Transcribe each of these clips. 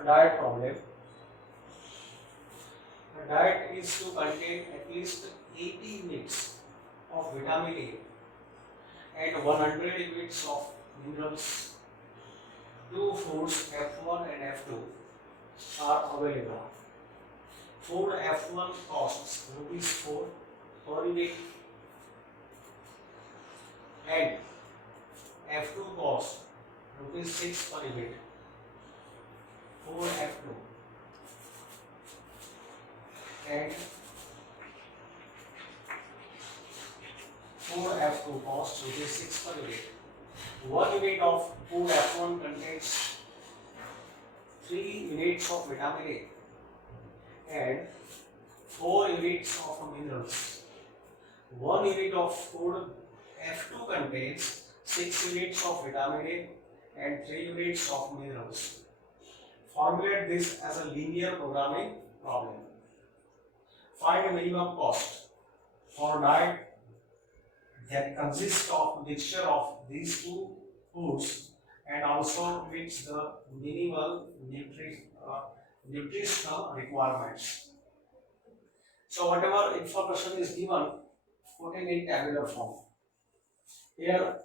A diet problem. A diet is to contain at least 80 units of vitamin A and 100 units of minerals. Two foods F1 and F2 are available. Food F1 costs ₹4 per unit and F2 costs ₹6 per unit. Food F2 and food F2 costs ₹6 per unit. 1 unit of food F1 contains 3 units of vitamin A and 4 units of minerals. 1 unit of food F2 contains 6 units of vitamin A and 3 units of minerals. Formulate this as a linear programming problem. Find minimum cost for diet that consists of mixture of these two foods and also meets the minimal nutritional requirements. So whatever information is given, put it in tabular form. Here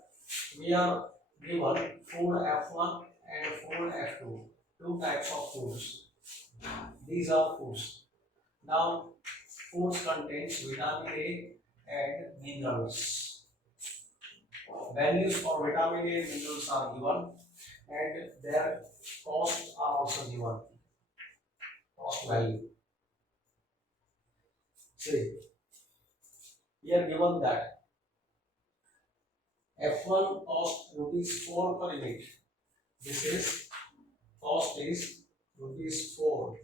we are given food F1 and food F2, two types of foods. These are foods. Now foods contains vitamin A and minerals. Values for vitamin A and minerals are given and their costs are also given. Cost value. See, we are given that F1 cost ₹4 per unit. This is cost is ₹4,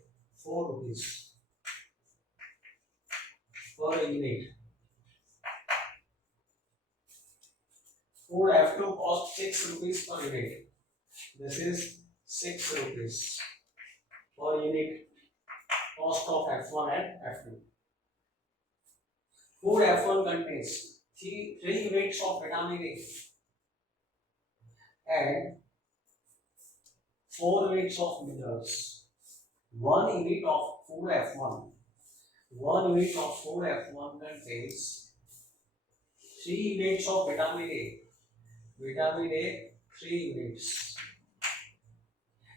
4 rupees per unit. Food F2 cost 6 rupees per unit. This is 6 rupees per unit cost of F1 and F2. Food F1 contains 3 units of vitamin A and 4 units of minerals. 1 unit of food F1. 1 unit of food F1 contains 3 units of vitamin A. Vitamin A 3 units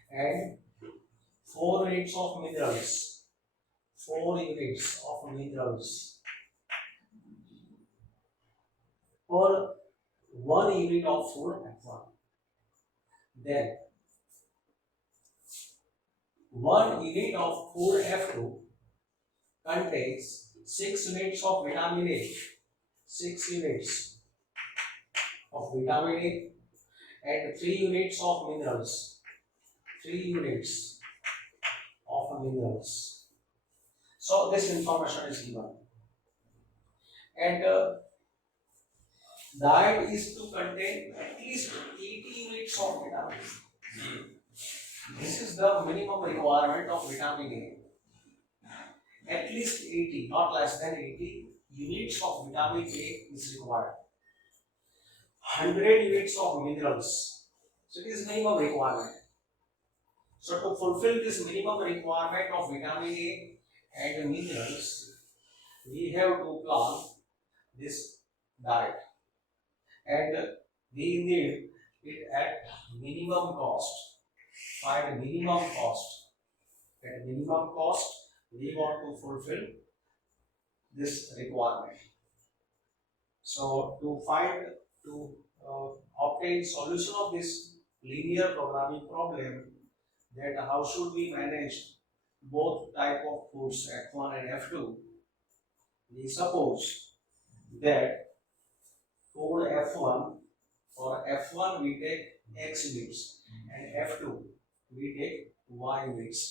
and 4 units of minerals. 4 units of minerals for 1 unit of food F1. Then 1 unit of food F2 contains 6 units of vitamin A. 6 units of vitamin A and 3 units of minerals. 3 units of minerals. So this information is given. And diet is to contain at least 80 units of vitamin A. This is the minimum requirement of vitamin A. At least 80, not less than 80 units of vitamin A is required. 100 units of minerals. So it is minimum requirement. So to fulfill this minimum requirement of vitamin A and minerals, we have to plan this diet. And we need it at minimum cost. Find minimum cost. At minimum cost, we want to fulfill this requirement. So to obtain solution of this linear programming problem, that how should we manage both type of foods F1 and F2, we suppose that food F1, for F1 we take X units and F2 we take Y units.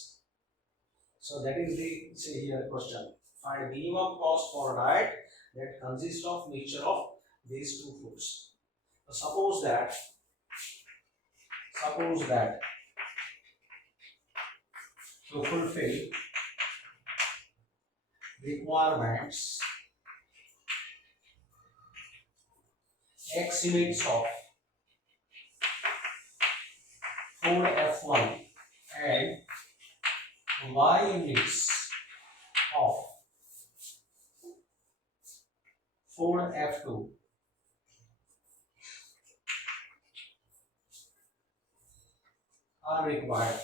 So that is the say here question. Find minimum cost for diet that consists of mixture of these two foods. So suppose that to fulfill requirements X units of food F1 and y units of food F2 are required.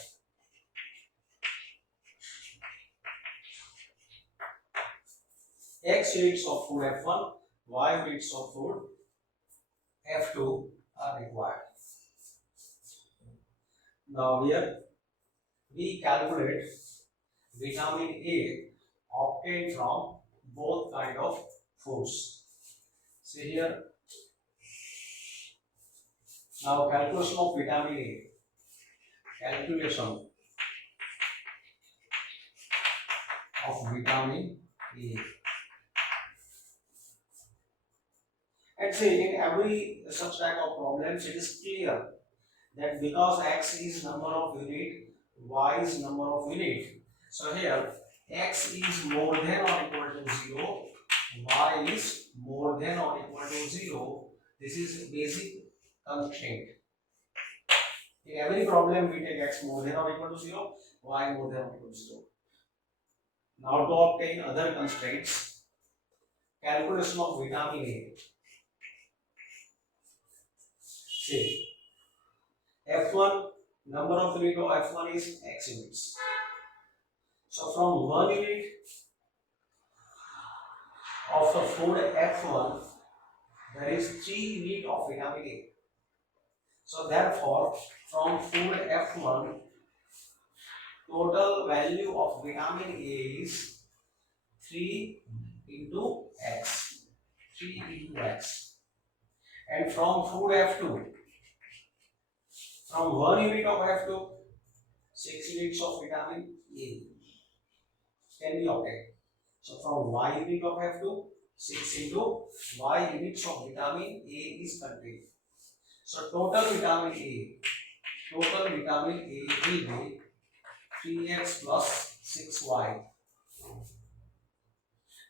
X units of food F1, Y units of food F2 are required. Now here we calculate vitamin A obtained from both kind of foods. See here, now calculation of vitamin A. Calculation of vitamin A. And see, in every such type of problems, it is clear that because x is number of unit, y is number of unit. So here x is more than or equal to 0, y is more than or equal to 0. This is basic constraint. In every problem we take x more than or equal to 0, y more than or equal to 0. Now to obtain other constraints, calculation of vitamin A. Say F1, number of unit of F1 is x units. So from 1 unit of the food F1, there is 3 unit of vitamin A. So therefore, from food F1, total value of vitamin A is 3 into x. 3 into x. And from food F2, from 1 unit of F2, 6 units of vitamin A can be obtained. So from y unit of F2, 6 into y units of vitamin A is contained. So total vitamin A will be 3x plus 6y.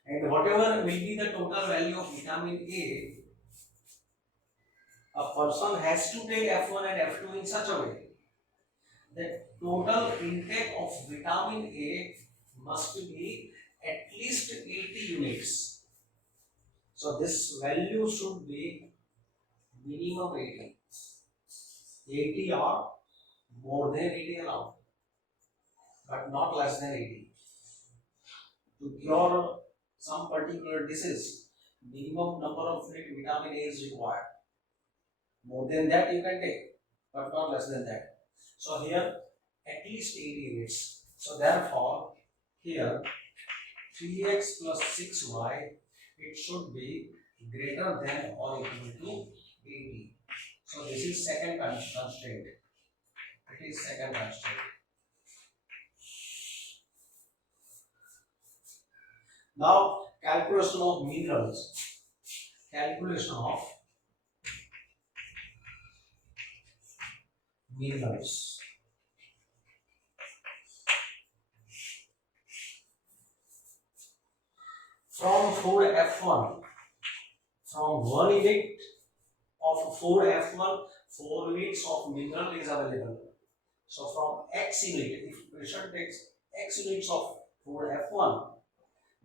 And whatever will be the total value of vitamin a person has to take F1 and F2 in such a way that total intake of vitamin A must be at least 80 units. So this value should be minimum 80. 80 or more than 80 allowed, but not less than 80. To cure some particular disease, minimum number of vitamin A is required. More than that you can take, but not less than that. So here at least 80 units. So therefore here 3x plus 6y, it should be greater than or equal to 80. So this is second constraint. It is second constraint. Now calculation of minerals. Calculation of minerals. From food F1, from 1 unit of food F1, 4 units of mineral is available. So from X unit, if patient takes X units of food F1,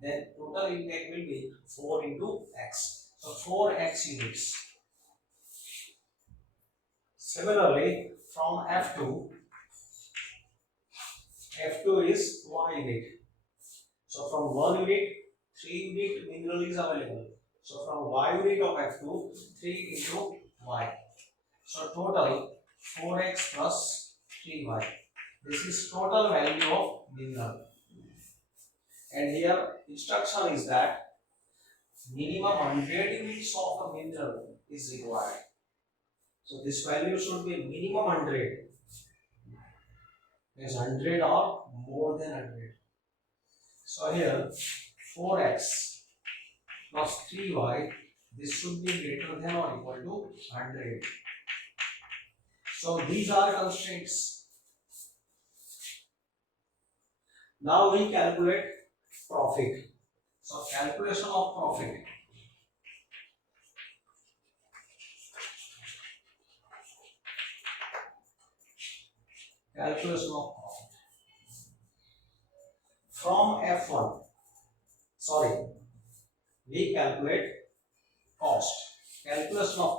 then total intake will be 4 into X. So 4X units. Similarly, from F2, F2 is Y unit. So from 1 unit, 3 unit mineral is available. So from Y unit of F2, 3 into Y. So total 4x plus 3y. This is total value of mineral. And here instruction is that minimum 100 units of a mineral is required. So this value should be minimum 100. Is 100 or more than 100. So here 4x plus 3y, this should be greater than or equal to 100. So these are constraints. Now we calculate profit. So calculation of profit. Calculation of profit.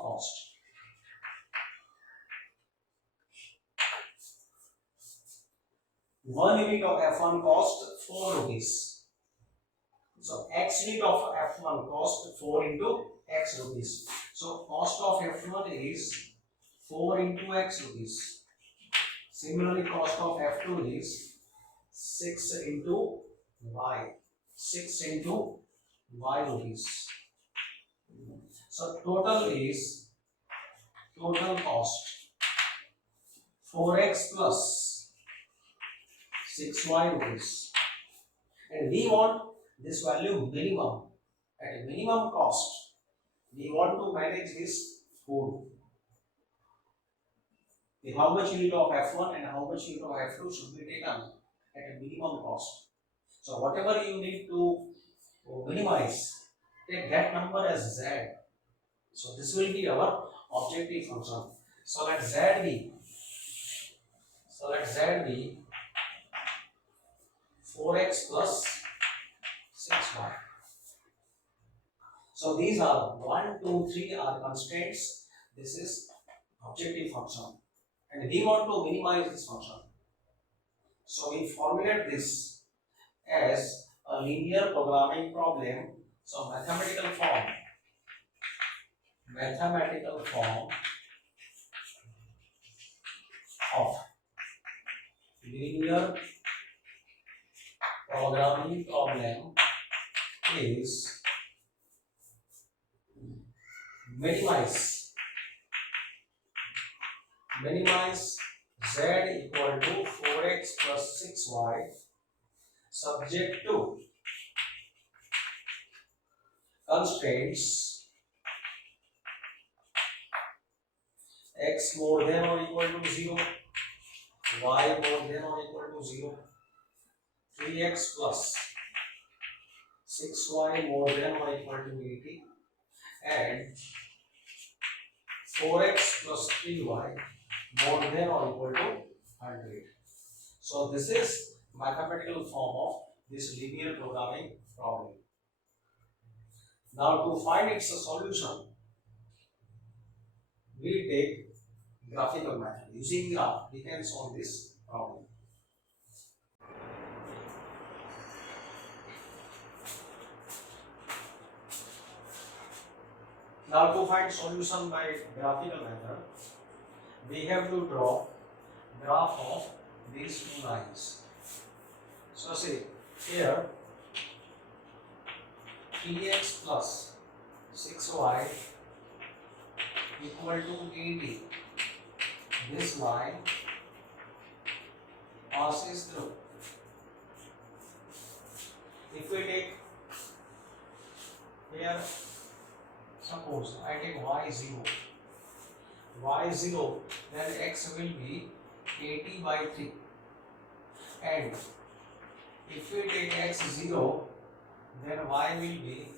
cost. One unit of F1 cost 4 rupees. So x unit of F1 cost 4 into x rupees. So cost of F1 is 4 into x rupees. Similarly, cost of F2 is 6 into y. 6 into y rupees. So total cost 4x plus 6y rupees. And we want this value minimum. At a minimum cost, we want to manage this food. How much unit of F1 and how much unit of F2 should be taken at a minimum cost. So whatever you need to minimize, take that number as z. So this will be our objective function. So let z be 4x plus 6y. So these are 1, 2, 3 are constraints. This is objective function. And we want to minimize this function. So we formulate this as a linear programming problem. So mathematical form of linear programming problem is minimize z equal to 4x plus 6y subject to constraints x more than or equal to 0, y more than or equal to 0, 3x plus 6y more than or equal to 80, and 4x plus 3y more than or equal to 100. So this is mathematical form of this linear programming problem. Now to find its solution, we take graphical method. Using graph, we can solve this problem. Now to find solution by graphical method, we have to draw graph of these two lines. So see here 3x plus 6y equal to 80. This line passes through. If we take here, suppose I take y0, then x will be 80 by 3, and if we take x0, then y will be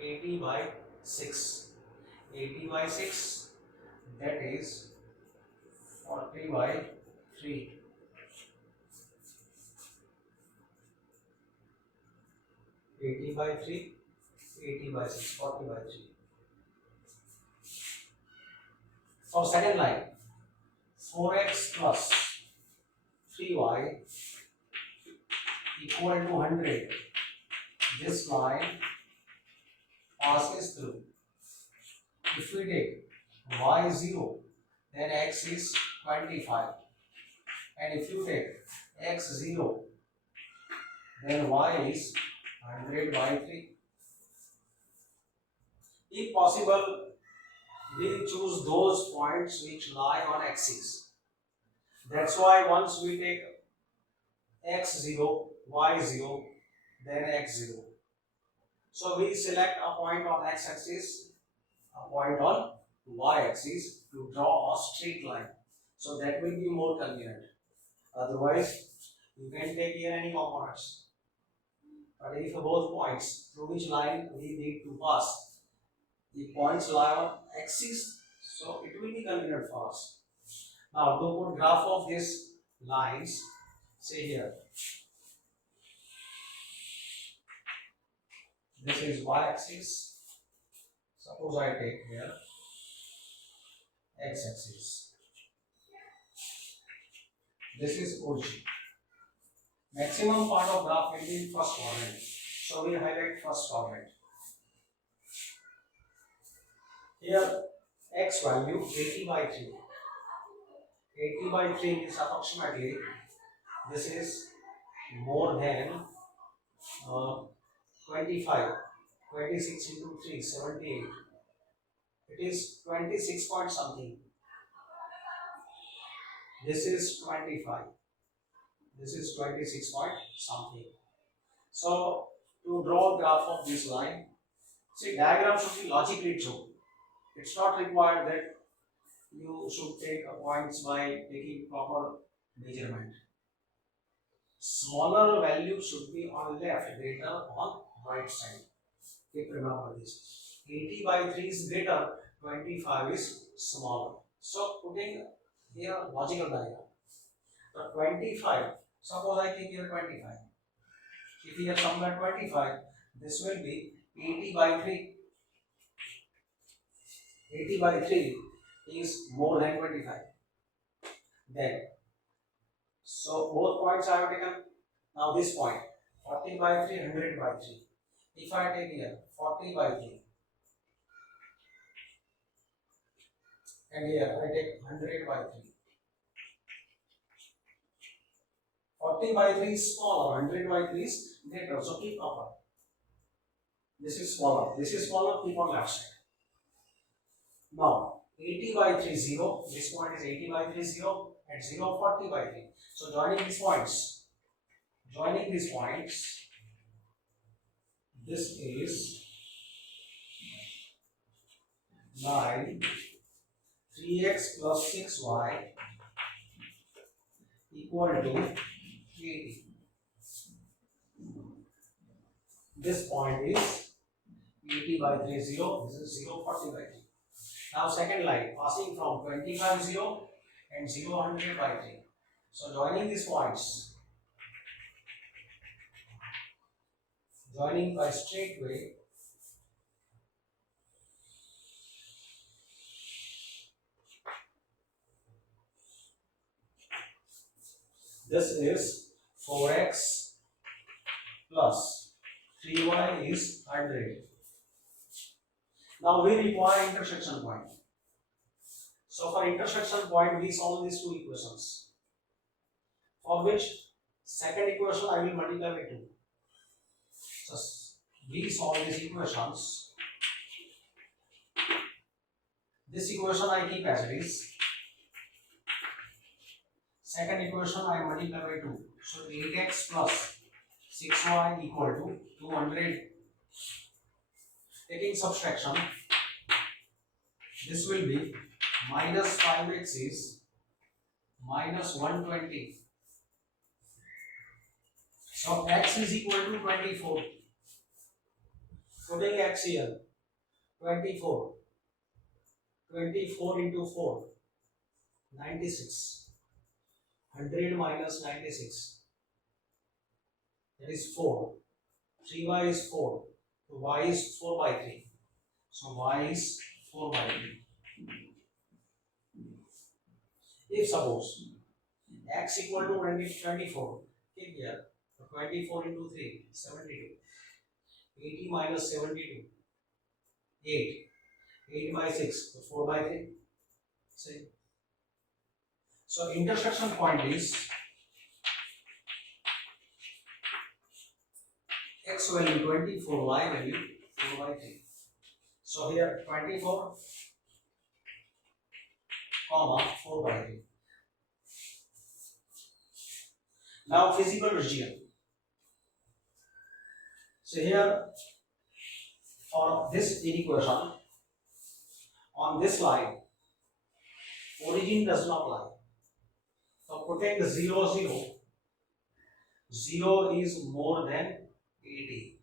80 by 6. 80 by 6, that is 40 by 3. 80 by 3, 80 by 6, 40 by 3. For second line, 4x plus 3y equal to 100. This line passes through. If we take y0, then x is 25. And if you take x0, then y is 100 by 3. If possible, we choose those points which lie on axis. That's why once we take x0, y0, then x0. So we select a point on x-axis, a point on y-axis to draw a straight line. So that will be more convenient. Otherwise, you can take here any components. But if both points through which line we need to pass, the points lie on axis, so it will be convenient for us. Now to put graph of these lines, say here, this is y-axis. Suppose I take here x-axis. This is origin. Maximum part of graph will be in first quadrant. So we highlight first quadrant. Here x value 80 by 3. 80 by 3 is approximately, this is more than 25. 26 into 3, 78. It is 26 point something. This is 25. This is 26 point something. So to draw a graph of this line, see, diagram should be logically true. It's not required that you should take points by taking proper measurement. Smaller value should be on left, greater on right side. Keep remember this. 80 by 3 is greater, 25 is smaller. So putting here logical diagram. So 25, suppose I take here 25. If here somewhere 25, this will be 80 by 3. 80 by 3 is more than 25. Then, so both points I have taken. Now this point, 40 by 3, 100 by 3. If I take here 40 by 3, and here I take 100 by 3. 40 by 3 is smaller, 100 by 3 is greater. So keep proper. This is smaller, keep on left side. Now 80 by 3 0, this point is 80 by 3 0, and 0 40 by 3. So joining these points, this is 9, 3x plus 6y equal to 80. This point is 80 by 3 0, this is 0 40 by 3. Now second line, passing from 25 0 and 0 100 by 3. So joining these points, joining by straight way, this is 4x plus 3y is 100. Now we require intersection point. So for intersection point, we solve these two equations. For which second equation I will multiply by 2. So we solve these equations. This equation I keep as it is. Second equation I multiply by 2. So 8x plus 6y equal to 200. Taking subtraction, this will be minus 5x is minus 120. So x is equal to 24. Putting x here, 24. 24 into 4, 96. 100 minus 96. That is 4. 3y is 4. So y is 4 by 3. So y is 4 by 3. If suppose x equal to 24, keep here. 24 into 3, 72. 80 minus 72, 8. 8 by 6, so 4 by 3. See. So intersection point is x value 24, y value 4 by 3. So here 24, comma 4 by 3. Now physical region. So here for this inequation, on this line, origin does not lie. So putting 0, 0, 0 is more than 80.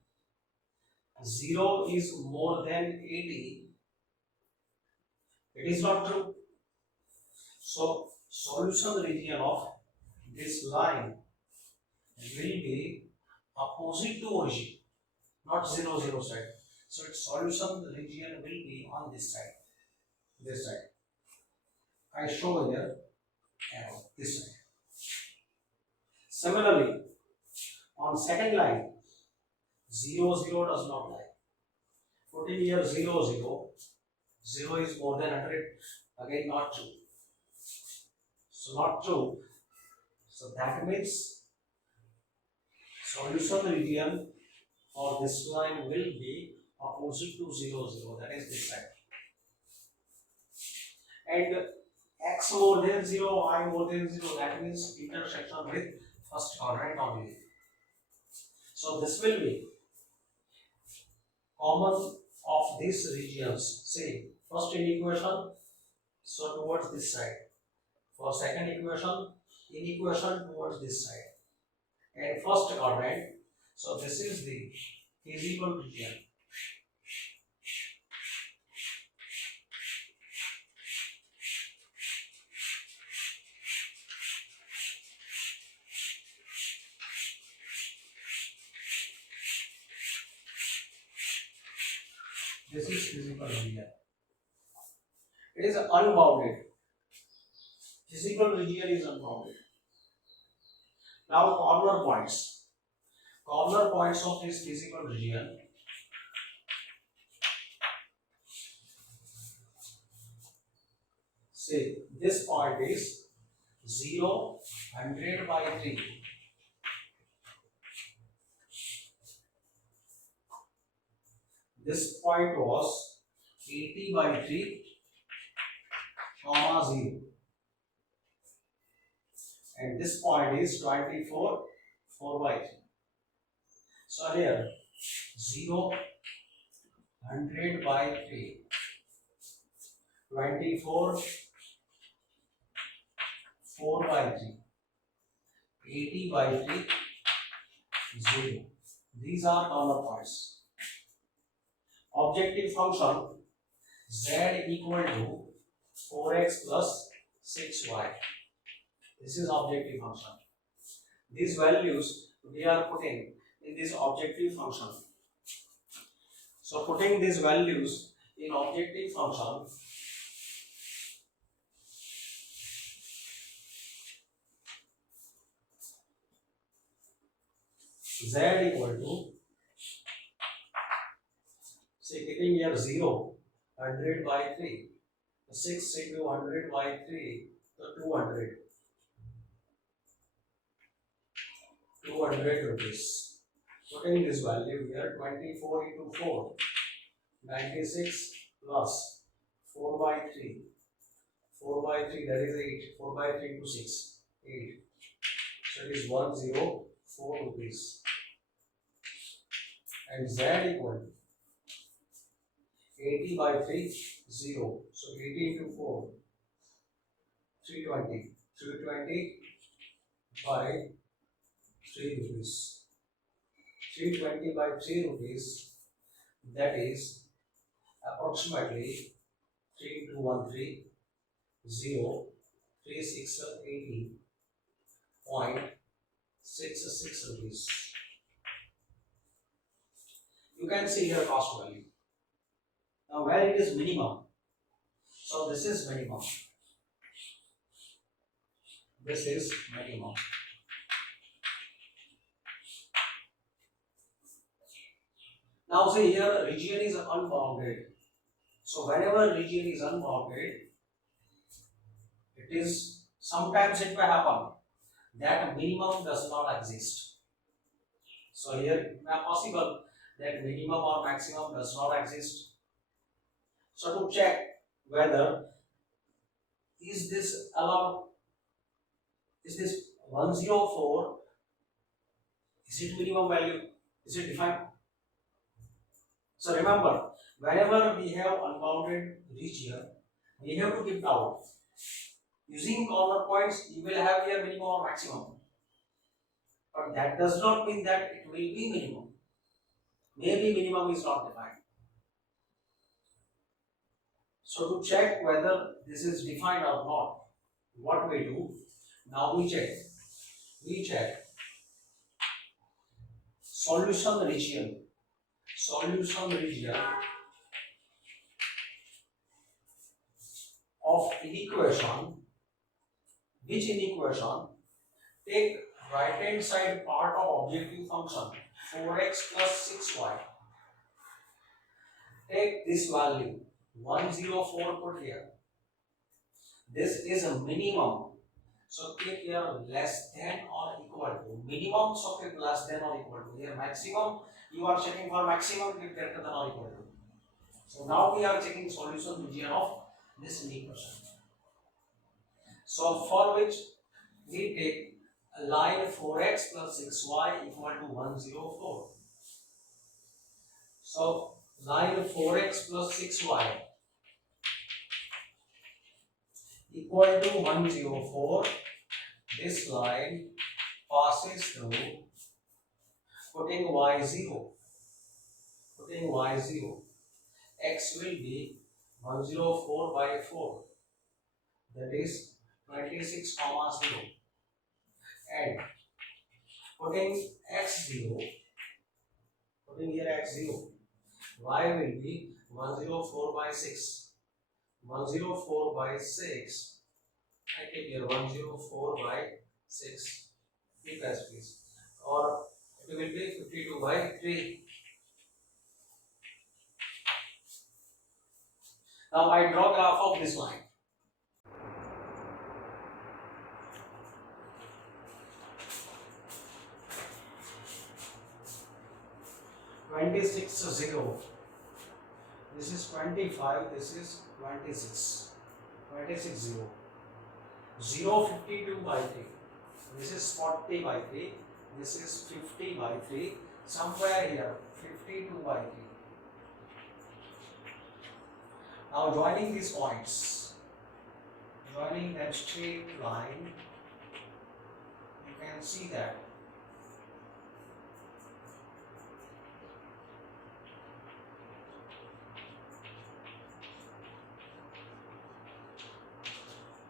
0 is more than 80. It is not true. So solution region of this line will be opposite to origin, not 0, 0 side. So its solution region will be on this side. This side. I show here arrow this side. Similarly, on second line, 0, 0 does not lie. Putting here 0, 0, 0 is more than 100. Again, not true. So, not true. So, that means solution region for this line will be opposite to 0, 0. That is this side. And x more than 0, y more than 0. That means intersection with first quadrant only. So, this will be common of these regions. Say, first inequation, so towards this side. For second equation, inequation towards this side. And first quadrant, so this is the feasible region. This is physical region. It is unbounded. Physical region is unbounded. Now corner points. Corner points of this physical region. Say this point is 0, 100 by 3. This point was 80 by 3, comma 0. And this point is 24, 4 by 3. So here 0, 100 by 3, 24, 4 by 3, 80 by 3, 0. These are corner points. Objective function z equal to 4x plus 6y. This is objective function. These values we are putting in this objective function. So putting these values in objective function, z equal to, say taking here 0, 100 by 3, 6 into 100 by 3, so 200. 200 rupees. Putting this value here, 24 into 4, 96 plus 4 by 3. 4 by 3, that is 8. 4 by 3 into 6, 8. So it is 104 rupees. And z equal 80 by 3, 0. So 80 into 4, 320. 320 by 3 rupees. 320 by 3 rupees, that is approximately 3213, 0, 3680.66 rupees. You can see here cost value. Now where it is minimum, so this is minimum. This is minimum. Now see here region is unbounded. So whenever region is unbounded, it is sometimes it may happen that minimum does not exist. So here it may possible that minimum or maximum does not exist. So to check whether is this allowed, is this 104, is it minimum value, is it defined? So remember, whenever we have unbounded region, we have to give out. Using corner points, you will have here minimum or maximum. But that does not mean that it will be minimum. Maybe minimum is not defined. So to check whether this is defined or not, what we do? Now we check. We check solution region. Solution region of inequation, which inequation? Take right hand side part of objective function 4x plus 6y. Take this value 104 put here. This is a minimum. So keep here less than or equal to. Minimum, so keep less than or equal to. Here maximum, you are checking for maximum, keep greater than or equal to. So now we are checking solution region of this inequation. So for which we take a line 4x plus 6y equal to 104. So line 4x plus 6y equal to 104. This line passes through, putting y0, x will be 104 by 4, that is 26 comma 0, and putting x0, putting here x0, y will be 104 by 6, 104 by 6, I take here 104 by 6, please, or it will be 52 by 3. Now I draw graph of this line. (26 0). This is 25. This is 26. 26 0. 0 52 by 3. This is 40 by 3. This is 50 by 3. Somewhere here 52 by 3. Now joining these points, joining that straight line, you can see that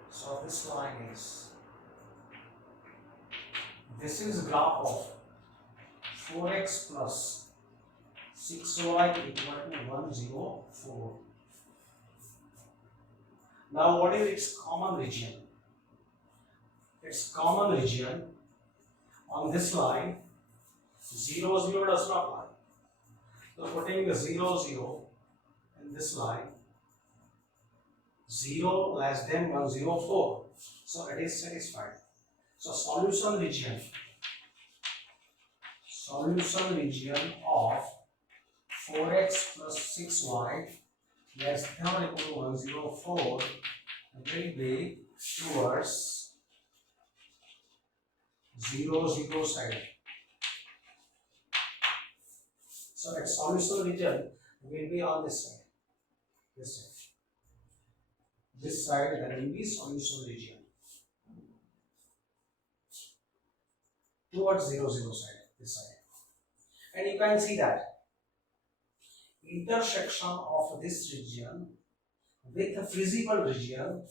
so this line is, this is graph of 4x plus 6y equal to 104. Now what is its common region? Its common region on this line, 0 0 does not lie. So putting the 0 0 in this line, 0 less than 104. So it is satisfied. So solution region of 4x plus 6y less than or equal to 104 will be towards 0 0 side. So its solution region will be on this side. This side there will be solution region towards 0 0 side, this side. And you can see that intersection of this region with the feasible region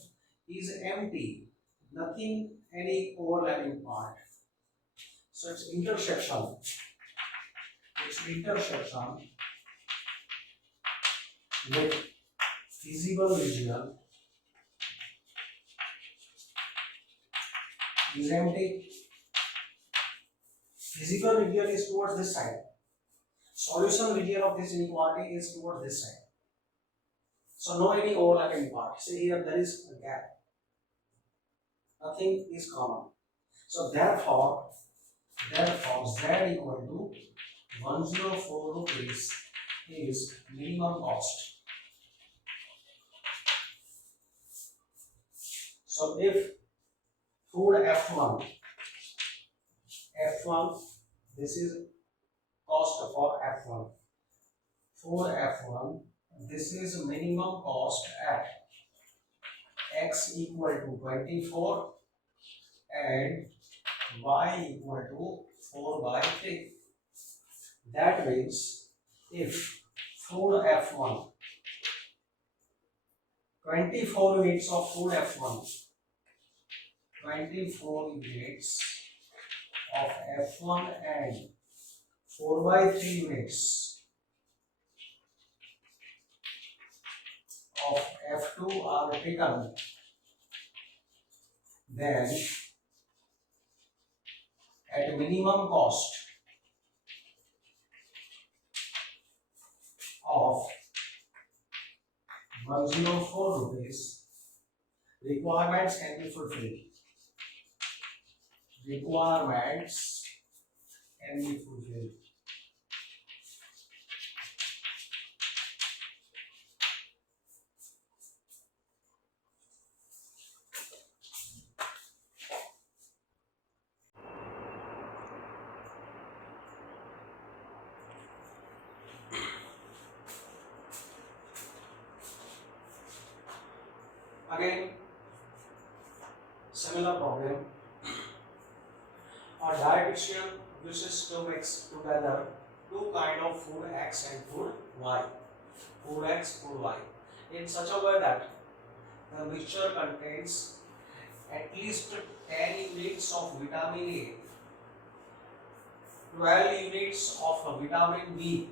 is empty, nothing, any overlapping part. So its intersection with feasible region is empty. Feasible region is towards this side. Solution region of this inequality is towards this side. So no any overlapping part. See here there is a gap. Nothing is common. So therefore z equal to 104 rupees is minimum cost. So if food F1, this is cost for F1. For F1, this is minimum cost at x equal to 24 and y equal to 4 by 3. That means if food F1, 24 units of food F1, 24 units of F1 and 4 by 3 units of F2 are taken, then at minimum cost of 104 rupees, requirements can be fulfilled. Requirements can be fulfilled. Again, similar problem. A dietitian wishes to mix together two kind of food X and food Y. Food X, food Y. In such a way that the mixture contains at least 10 units of vitamin A, 12 units of vitamin B,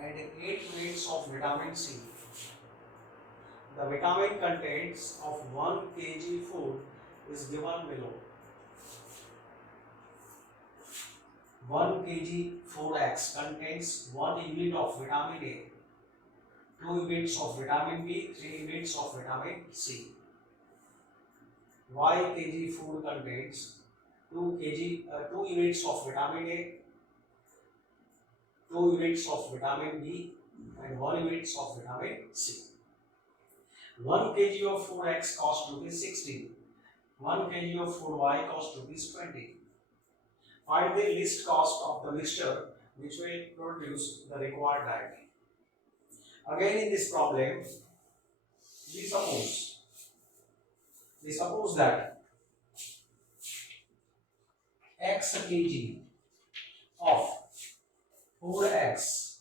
and 8 units of vitamin C. The vitamin contents of 1 kg food is given below. 1 kg food X contains 1 unit of vitamin A, 2 units of vitamin B, 3 units of vitamin C. Y kg food contains 2 units of vitamin A, 2 units of vitamin B, and 1 unit of vitamin C. 1 kg of food X costs rupees 16. 1 kg of food Y costs rupees 20. Find the least cost of the mixture which will produce the required diet. Again, in this problem, we suppose that X kg of food X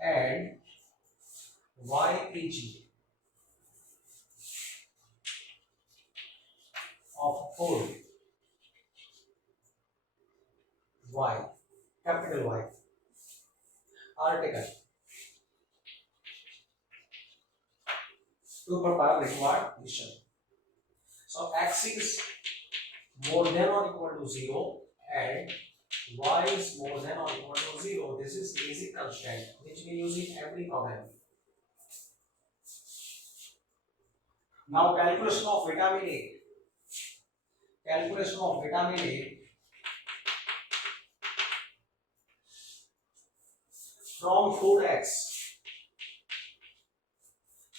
and Y kg of food Y, capital Y, are taken to prepare required mixture. So X is more than or equal to 0 and Y is more than or equal to 0. This is basic constant which we use in every problem. Now calculation of vitamin A. Calculation of vitamin A from food X.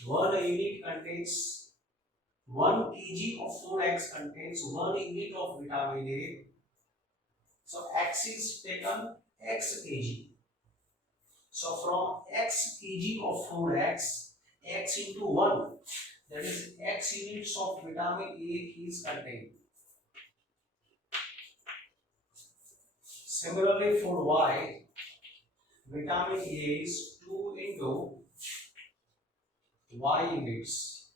1 unit contains 1 kg of food X contains 1 unit of vitamin A. So X is taken X kg. So from X kg of food X, X into 1, that is X units of vitamin A is contained. Similarly for Y, vitamin A is 2 into Y units.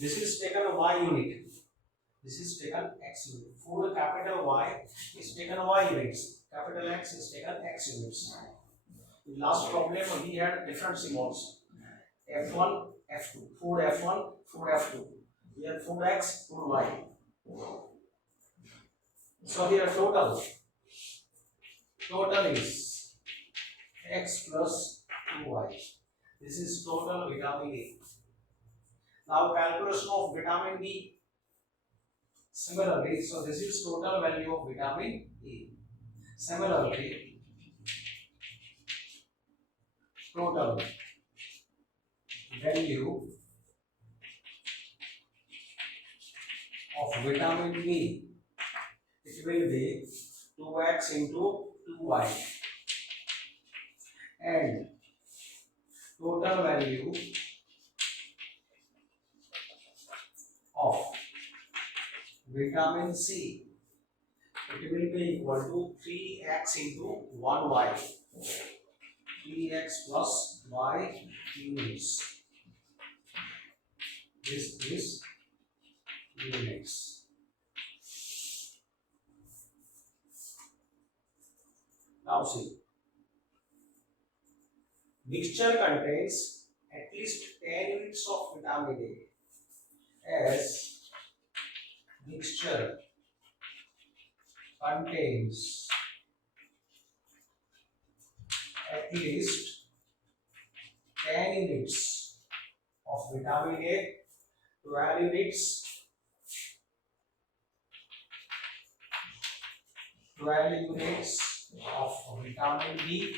This is taken Y unit. This is taken X unit. Food capital Y is taken Y units. Capital X is taken X units. In last problem we had different symbols. F1, F2. Food F1, food F2. Here food X, food Y. So here total is X plus 2Y. This is total vitamin A. Now calculation of vitamin B. Similarly, so this is total value of vitamin A. Similarly, total value of vitamin B, it will be 2x into 2y, and total value of vitamin C, it will be equal to 3x into 1y, 3x plus y units. This is units. Now see, Mixture contains at least 10 units of vitamin A. As mixture contains at least 10 units of vitamin A, 12 units, 12 units of vitamin B,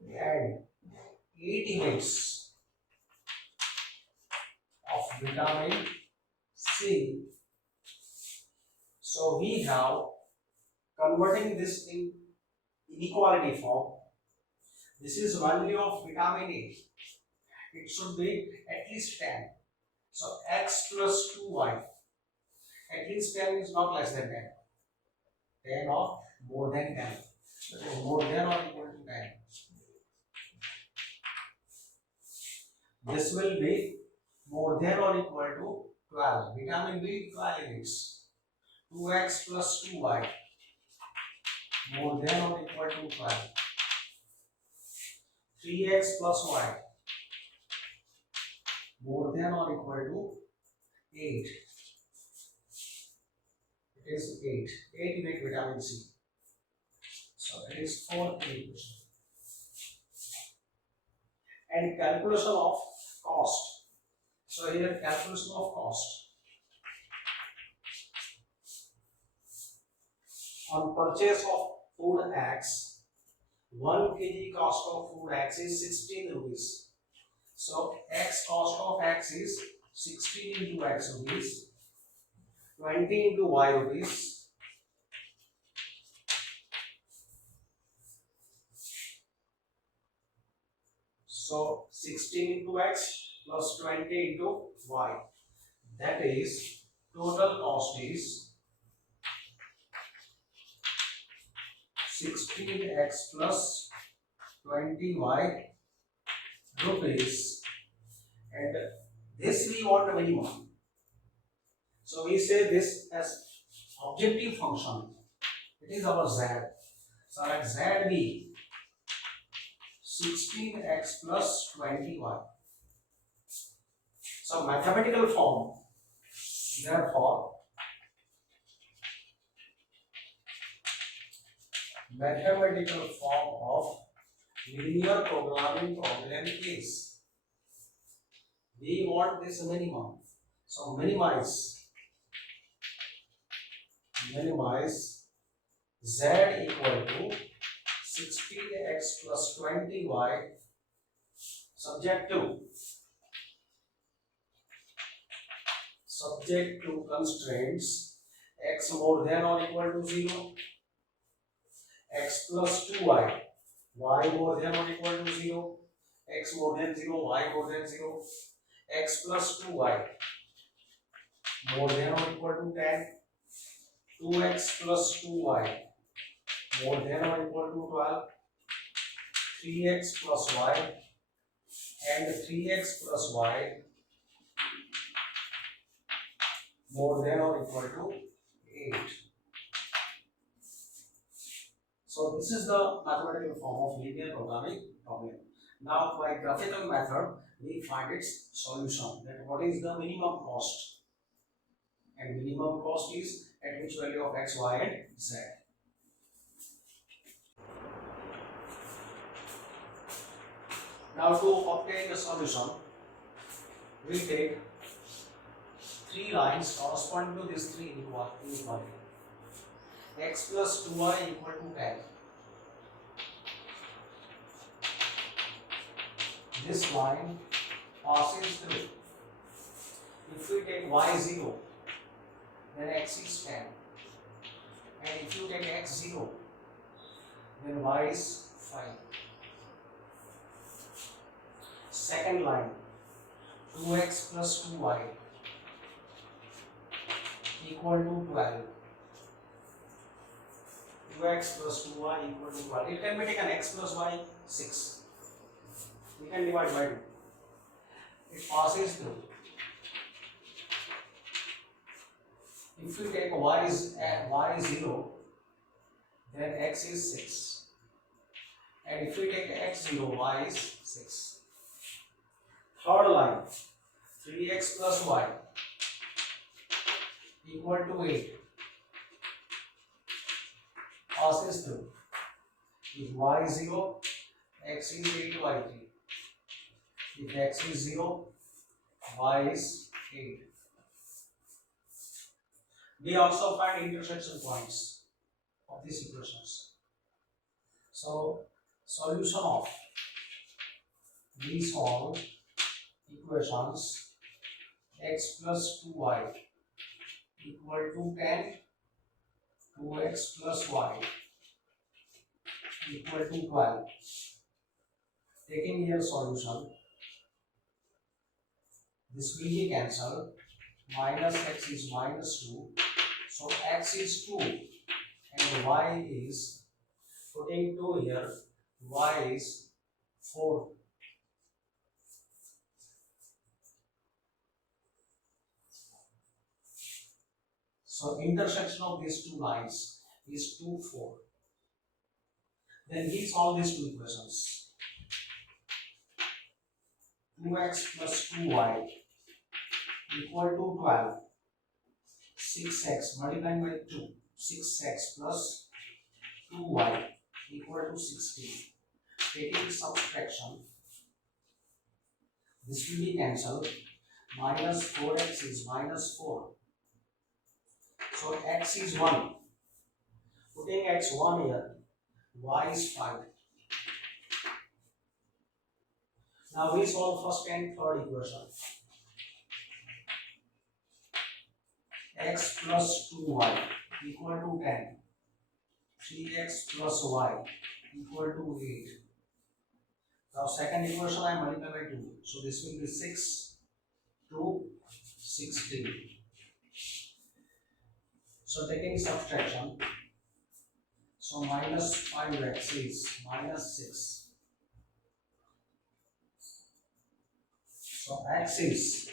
and 8 units of vitamin C. So we have converting this in inequality form. This is value of vitamin A. It should be at least 10. So x plus 2y. At least 10 is not less than 10. 10 or more than 10. That is more than or equal to 10. This will be more than or equal to 12. Vitamin B 12 units. 2x plus 2y more than or equal to 12. 3x plus y more than or equal to 8. It is 8. 8 unit vitamin C. So it is 4 equation. And calculation of cost. So here calculation of cost. On purchase of food X, 1 kg cost of food X is 16 rupees. So X cost of X is 16 into X rupees, 20 into Y rupees, so 16 into X plus 20 into Y. That is, total cost is 16x plus 20y rupees, and this we want minimum. So we say this as objective function. It is our z. So let z be 16x plus 20y. So mathematical form, therefore mathematical form of linear programming problem is, we want this minimum. So minimize z equal to 16x plus 20y subject to constraints x more than or equal to 0, x plus 2y, y more than or equal to 0, x more than 0, y more than 0, x plus 2y more than or equal to 10, 2x plus 2y more than or equal to 12, 3x plus y and 3x plus y more than or equal to 8. So this is the mathematical form of linear programming problem. Now by graphical method we find its solution, that what is the minimum cost, and minimum cost is at which value of x, y and z. Now to obtain the solution, we take 3 lines corresponding to these 3 inequality. X plus 2y equal to 10. This line passes through. If we take y 0, then x is 10. And if you take x 0, then y is 5. Second line, 2x plus 2y equal to 12. 2x plus 2y equal to 12. It can be taken x plus y 6. We can divide by 2. It passes through. If we take y 0, then x is 6. And if we take x0, y is 6. Third line, 3x plus y equal to 8. Ask is true. If y is 0, x is 8, y 3. If x is 0, y is 8. We also find intersection points of these equations. So, solution of these all equations, x plus 2y equal to 10, 2x plus y equal to 12. Taking here solution, this will be cancelled. Minus x is minus 2. So x is 2 and y is, putting 2 here, y is 4. So intersection of these two lines is 2, 4. Then we solve these two equations. 2x plus 2y equal to 12. 6x multiplied by 2. 6x plus 2y equal to 16. Taking subtraction, this will be cancelled. Minus 4x is minus 4. So x is 1. Putting x 1 here, y is 5. Now we solve first and third equation. X plus 2y equal to 10. 3x plus y equal to 8. Now second equation I multiply by 2. So this will be 6 to 16. So taking subtraction, so minus 5x is minus 6. So x is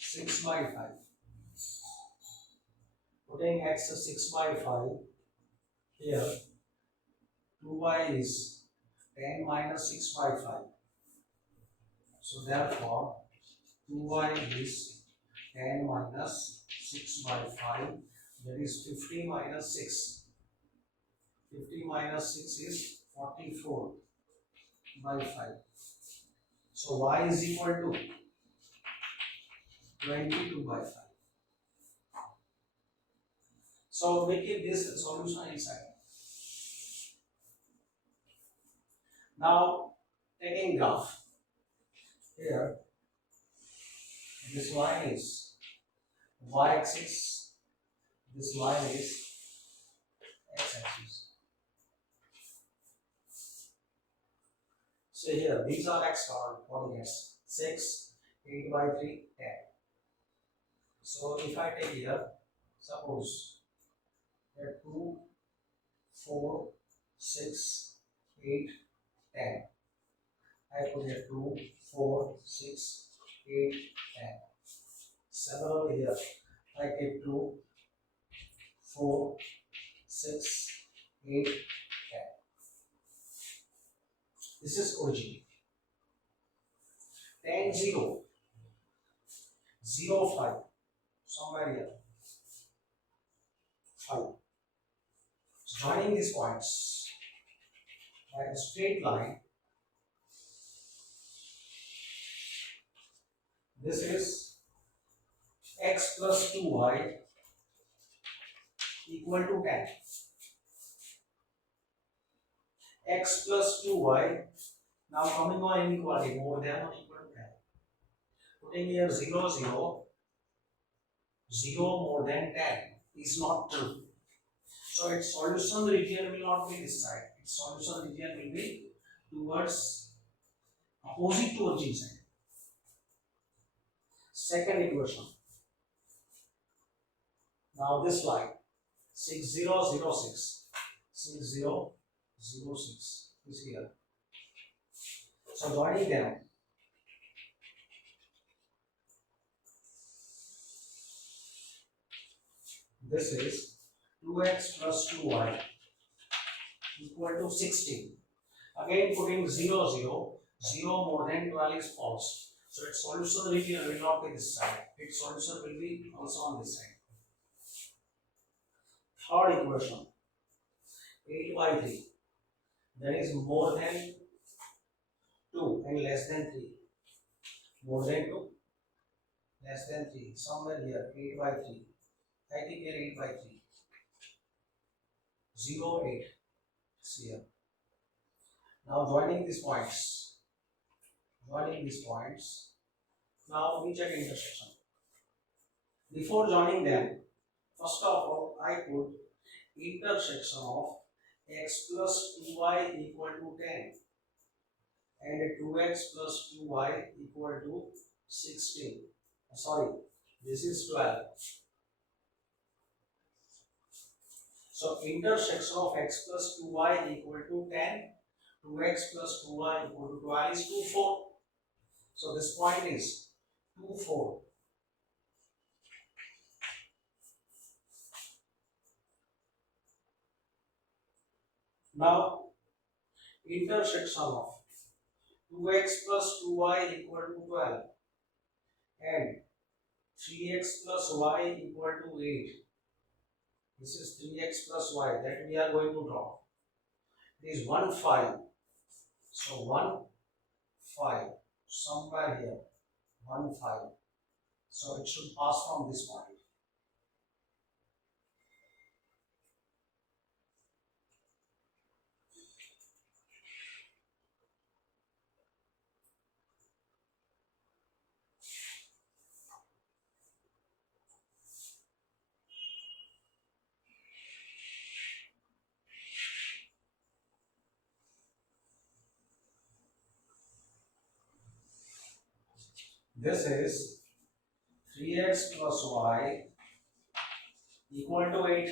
6 by 5. Putting x 6 by 5 here, 2y is 10 minus 6 by 5. So therefore 2y is 10 minus 6 by 5, that is 50 minus 6. 50 minus 6 is 44 by 5. So y is equal to 22 by 5. So we keep this solution inside. Now taking graph, here this line is y-axis, this line is x-axis. So here these are x coordinates, 6, 8 by 3, 10. So if I take here, suppose that 2, 4, 6, 8, 10. I put here 2, 4, 6, 8, 10. Similarly here, I give 2, 4, 6, 8, 10. This is origin. 10, 0, 0, 5, somewhere here, 5. So joining these points by a straight line, this is x plus 2y equal to 10. X plus 2y, now coming on inequality, more than or equal to 10. Putting here 0, 0, 0 more than 10 is not true. So its solution region will not be this side. Its solution region will be towards opposite to origin side. Second equation. Now this line 6006, 6006 is here. So joining them, this is 2x plus 2y equal to 16. Again putting 0, 0, 0 more than 12 is false. So its solution region will not be this side. Its solution will be also on this side. Third equation, 8 by 3. That is more than 2 and less than 3. More than 2, less than 3. Somewhere here, 8 by 3. I think here 8 by 3. 0, 8. See here. Now joining these points. Now we check intersection. Before joining them, first of all, I put intersection of x plus 2y equal to 10 and 2x plus 2y equal to 16. Sorry, this is 12. So intersection of x plus 2y equal to 10, 2x plus 2y equal to 12 is 2, 4. So this point is 2, 4. Now intersection of 2x plus 2y equal to 12 and 3x plus y equal to 8. This is 3x plus y that we are going to draw. It is 1, 5. So 1, 5. Somewhere here. 1, 5. So it should pass from this point. This is 3x plus y equal to 8.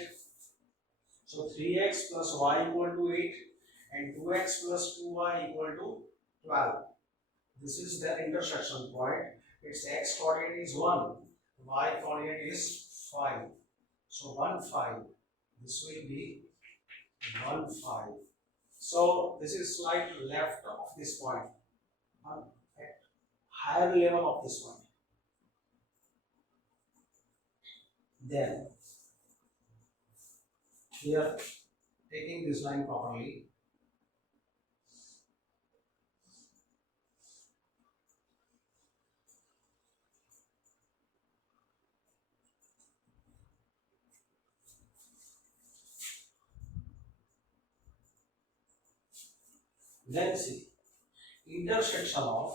So 3x plus y equal to 8 and 2x plus 2y equal to 12. This is the intersection point. Its x coordinate is 1, y coordinate is 5. So 1, 5. This will be 1, 5. So this is slightly left of this point, at higher level of this point. Then here, taking this line properly, then see intersection of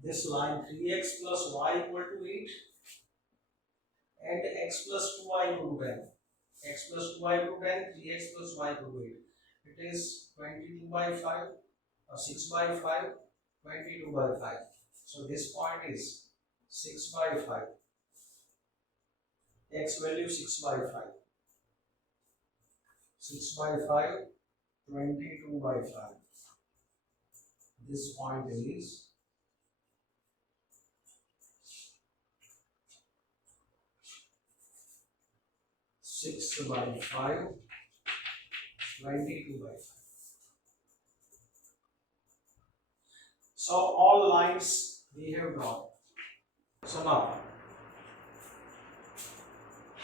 this line 3x plus y equal to 8 and x plus 2y equal to 10. X plus 2y equal to 10, 3x plus y equal to 8. It is 22 by 5, 6 by 5, 22 by 5. So this point is 6 by 5. X value 6 by 5. 6 by 5, 22 by 5. This point is 6 by 5, 22 by 5. So all lines we have drawn. So now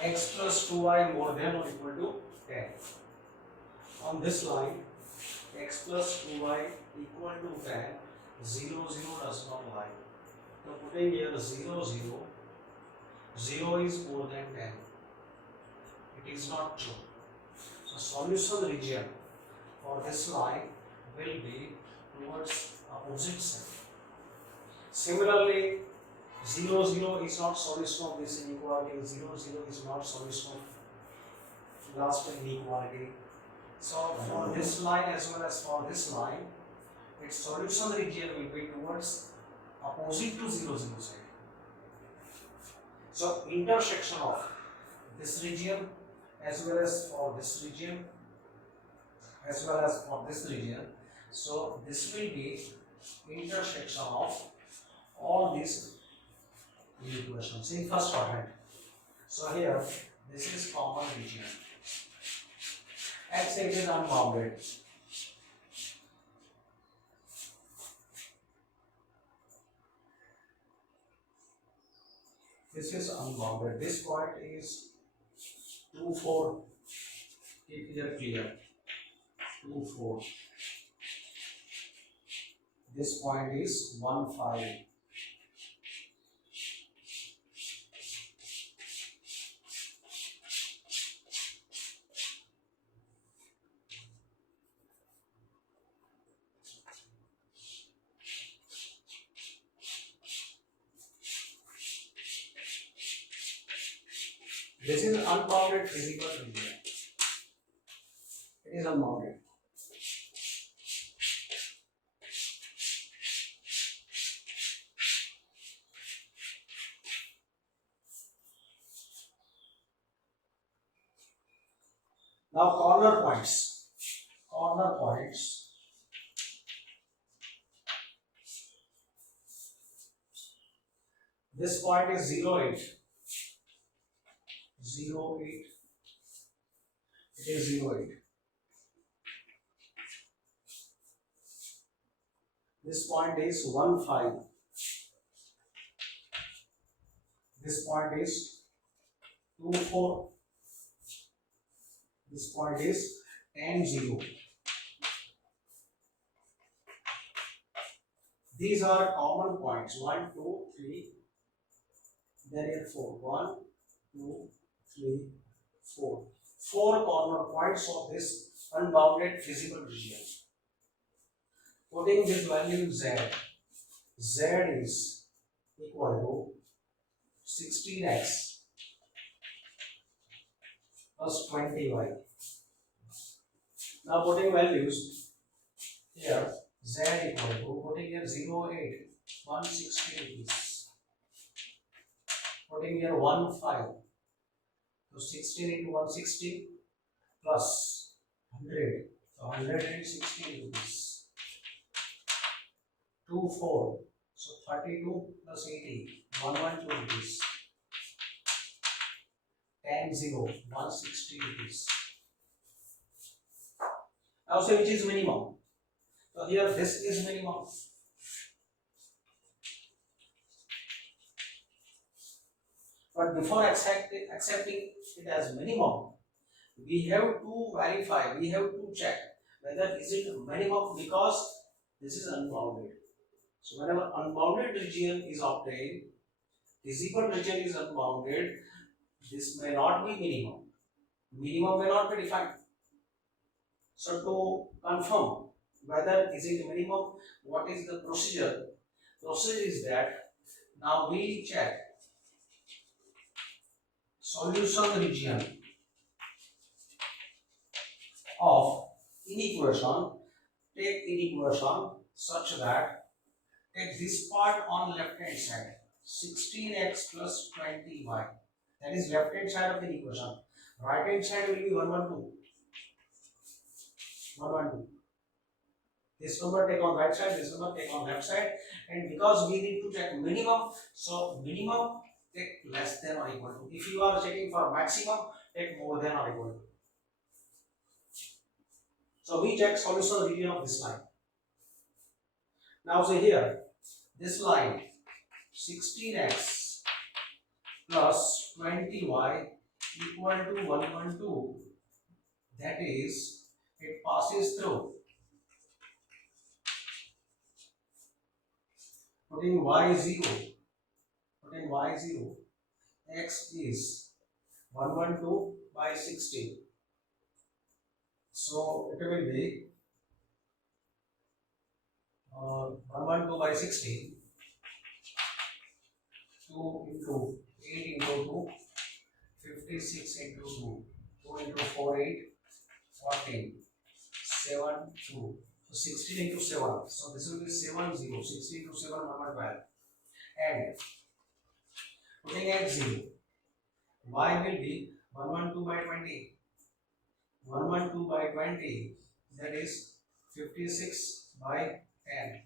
x plus 2y more than or equal to 10. On this line, x plus 2y equal to 10, 0, 0 does not lie. So putting here 0, 0, 0 is more than 10. It is not true. So solution region for this line will be towards opposite side. Similarly, 0, 0 is not solution of this inequality. 0, 0 is not solution of last inequality. So for this line as well as for this line, its solution region will be towards opposite to 0, 0 side. So intersection of this region as well as for this region as well as for this region. So this will be intersection of all these equations in first quadrant. So here this is common region X it is unbounded. This is unbounded. This point is 2, 4. Keep here clear. 2, 4. This point is 1, 5. This is unbounded physical region. It is unbounded. Now corner points. Corner points. This point is 0, 8. 0, 8. It is 0, 8. This point is 1, 5. This point is 2, 4. This point is 10, 0. These are common points. 1, 2, 3. Then here 4. 1, 2, 3, 4. 4 corner points of this unbounded physical region. Putting this value z, z is equal to 16x plus 20y. Now putting values here, z equal to, putting here 0, 8, 160 rupees. Putting here 1, 5. So 16 into 160 plus 100. So 160 rupees. 2, 4. So 32 plus 80. 112 rupees. 10, 0. 160 rupees. Now say which is minimum. So here this is minimum. But before accepting it as minimum, we have to verify, we have to check whether is it minimum, because this is unbounded. So whenever unbounded region is obtained, physical region is unbounded, this may not be minimum. Minimum may not be defined. So to confirm whether is it minimum, what is the procedure? Procedure is that now we check solution region of inequation. Take inequation such that take this part on left hand side, 16x plus 20y. That is left hand side of the equation. Right hand side will be 112. 112. This number take on right side, this number take on left side, and because we need to check minimum, so minimum take less than or equal to. If you are checking for maximum, take more than or equal to. So we check solution region of this line. Now say here, this line 16x plus 20y equal to 112, that is, it passes through. Putting y0, x is 112 by 16. So it will be 112 by 16, 2 into 8 into 2, 56 into 2, 2 into 4, 8, 14, 7, 2. So 16 into 7. So this will be 7, 0. 16 into 7, 112. And putting at 0, y will be 112 by 20. 112 by 20, that is 56 by 10.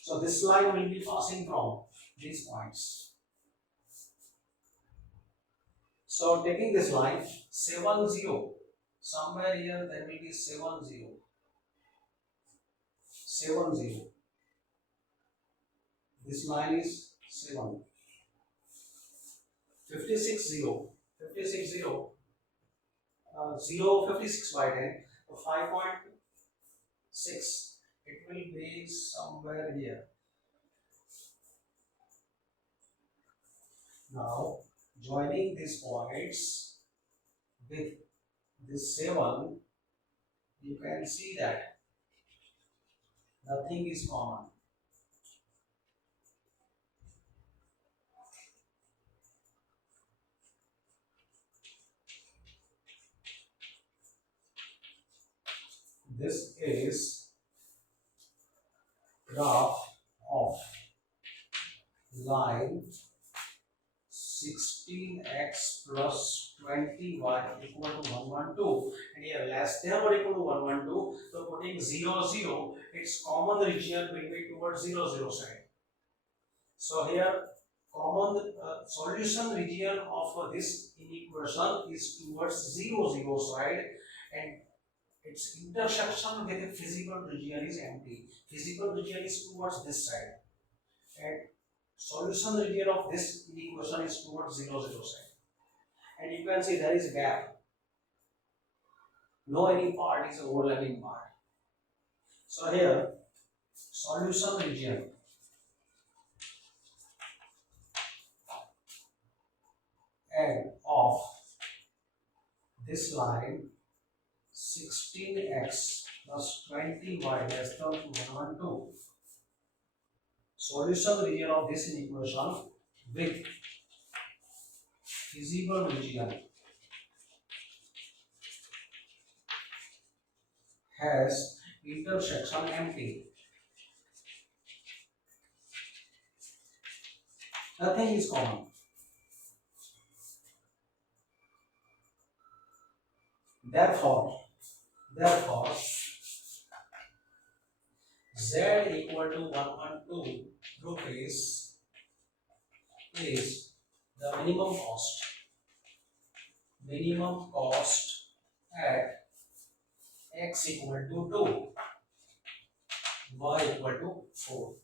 So this line will be passing from these points. So taking this line 70, somewhere here there will be 70, 70. This line is 7. 56 0, 56 0, 0 56 by 10, so 5.6. It will be somewhere here. Now joining these points with this 7, you can see that nothing is common. This is graph of line 16x plus 20y equal to 112, and here less than or equal to 112, so putting 0 0, its common region will be towards 0 0 side. So here common solution region of this inequation is towards 0 0 side, and its intersection with the physical region is empty. Physical region is towards this side, and solution region of this equation is towards 0 0 side. And you can see there is gap. No any part is overlapping part. So here solution region and of this line 16x plus 20y less than 112. Solution region of this equation with visible region has intersection empty. Nothing is common. Therefore, z equal to 112 group is the minimum cost at x equal to 2, y equal to 4.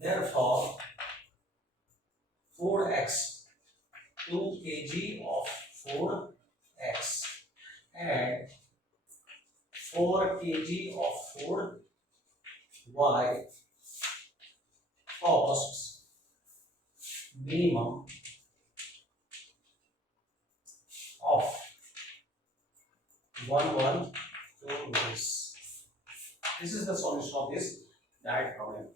Therefore 4x, 2 kg of 4x and 4 kg of 4y costs minimum of 112 rupees. This is the solution of this diet problem.